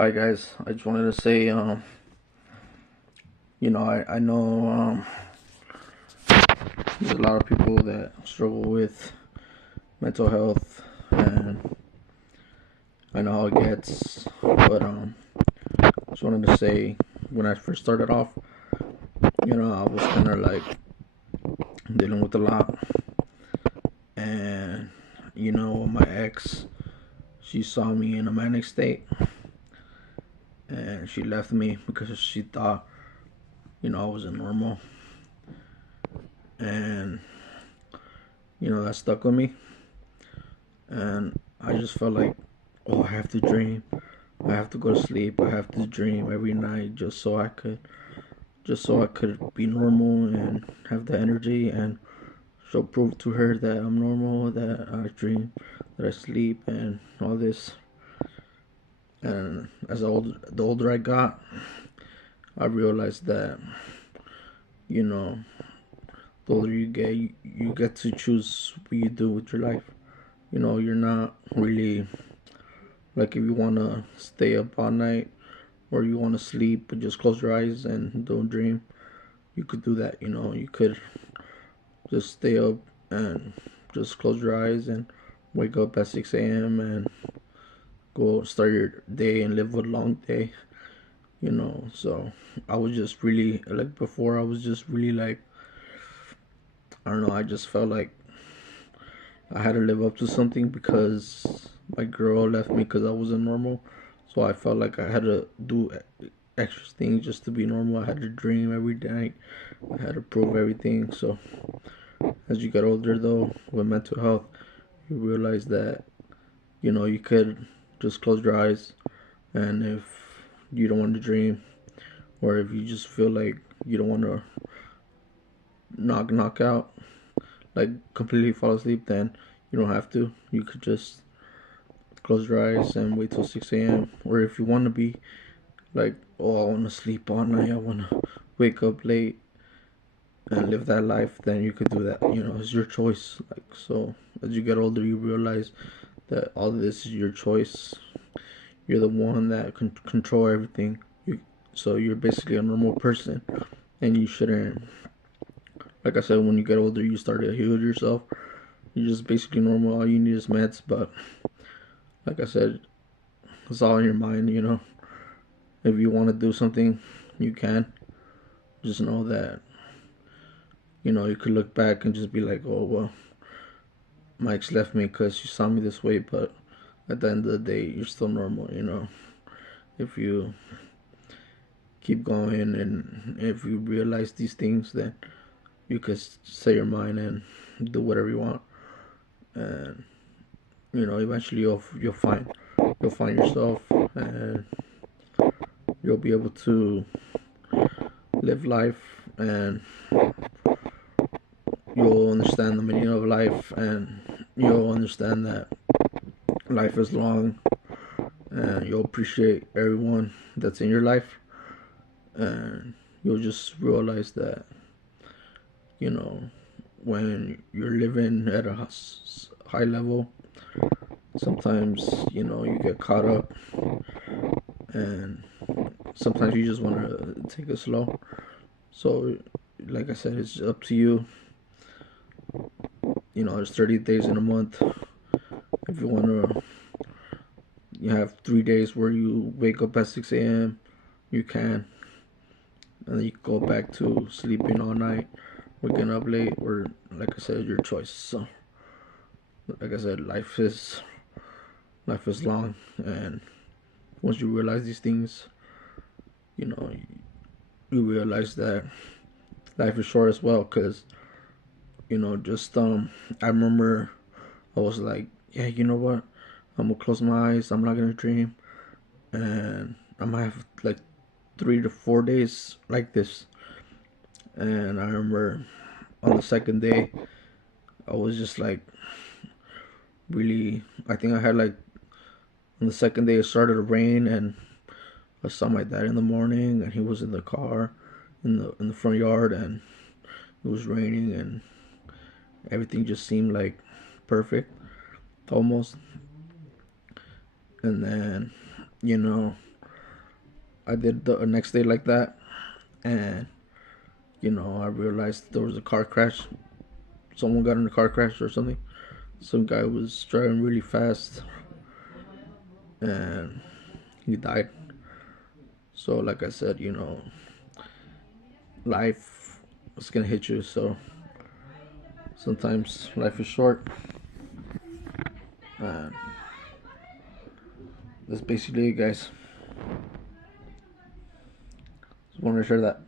Hi guys, I just wanted to say, I know there's a lot of people that struggle with mental health, and I know how it gets. But just wanted to say, when I first started off, I was kind of like dealing with a lot, and my ex, she saw me in a manic state, and she left me because she thought, I wasn't normal, and that stuck with me. And I just felt like, oh, I have to dream. I have to go to sleep. I have to dream every night just so I could be normal and have the energy and show prove to her that I'm normal, that I dream, that I sleep, and all this. And the older I got, I realized that you know the older you get to choose what you do with your life. You're not really like, if you wanna stay up all night or you wanna sleep but just close your eyes and don't dream, you could do that. You could just stay up and just close your eyes and wake up at 6 a.m. and go start your day and live a long day. So I was just really like, before I was just really like, I don't know, I just felt like I had to live up to something because my girl left me because I wasn't normal. So I felt like I had to do extra things just to be normal. I had to dream every night. I had to prove everything. So as you get older, though, with mental health, you realize that you could just close your eyes, and if you don't want to dream, or if you just feel like you don't want to knock out, like completely fall asleep, then you don't have to. You could just close your eyes and wait till 6 a.m. Or if you want to be like, oh, I want to sleep all night, I want to wake up late and live that life, then you could do that. It's your choice. Like, so as you get older, you realize that all of this is your choice. You're the one that can control everything. So you're basically a normal person, and you shouldn't. Like I said, when you get older, you start to heal yourself. You're just basically normal. All you need is meds. But like I said, it's all in your mind. If you want to do something, you can. Just know that you could look back and just be like, oh well, my ex left me because she saw me this way. But at the end of the day, you're still normal. If you keep going and if you realize these things, then you could say your mind and do whatever you want. And eventually you'll find yourself, and you'll be able to live life, and you'll understand the meaning of life, and you'll understand that life is long, and you'll appreciate everyone that's in your life, and you'll just realize that you know when you're living at a high level, sometimes you get caught up, and sometimes you just want to take it slow. So like I said, it's up to you. There's 30 days in a month. If you want to, you have 3 days where you wake up at 6 a.m. You can, and then you can go back to sleeping all night, waking up late, or like I said, your choice. So like I said, life is long, and once you realize these things, you know you realize that life is short as well. Because just I remember I was like, yeah, you know what, I'm gonna close my eyes, I'm not gonna dream, and I might have like 3 to 4 days like this. And I remember on the second day, I was just like, really, I think I had like, on the second day it started to rain, and I saw my dad in the morning, and he was in the car in the front yard, and it was raining, and everything just seemed like perfect, almost. And then you know I did the next day like that, and I realized there was a car crash. Someone got in a car crash or something. Some guy was driving really fast, and he died. So, like I said, life is gonna hit you. So sometimes life is short, and that's basically it, guys. Just wanted to share that.